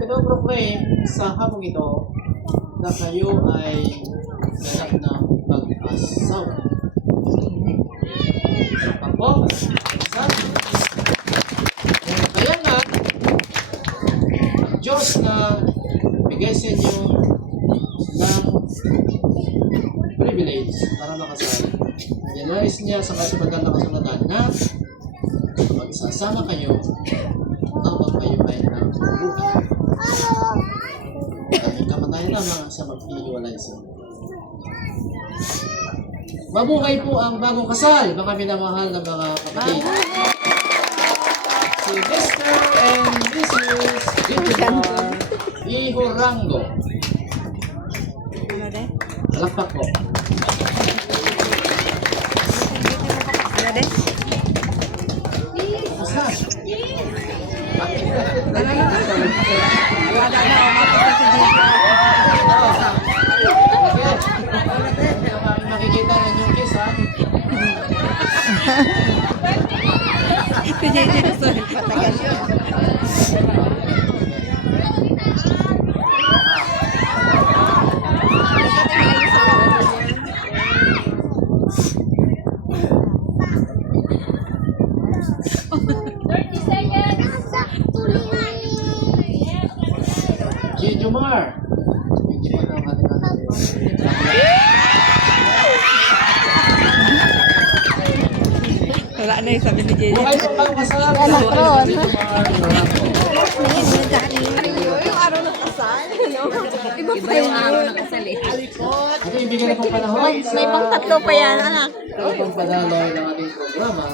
Pinoproclaim sa hamong ito na kayo ay ganap na mag-asawa. Ako, minsan, kaya nga, ang Diyos na bigay sa inyo ng privilege para makasal. Nilais niya sa kasulat na kasulatan na magsasama kayo habang kayo ay nabubuhay. Dahil kamatayan lamang sa mag-iiwalay sa inyo. Mabuhay po ang bagong kasal, mga minamahal na mga kapatid. Si Mr. and Mrs. Vitor Ihorango. Palakpak po. Basta. Makikita na yung kiss, ha? Kejadian itu sudah patagan. Jumar. Wala na yung sabi ni JJ. Buhay po kayo kasal. Anak ron. Yung araw ng kasal, no? Iba yung araw ng kasal eh. Ito yung bigyan na pong panahon. May pang tatlo pa yan, anak. Ito yung pagpadaloy ng ating programa.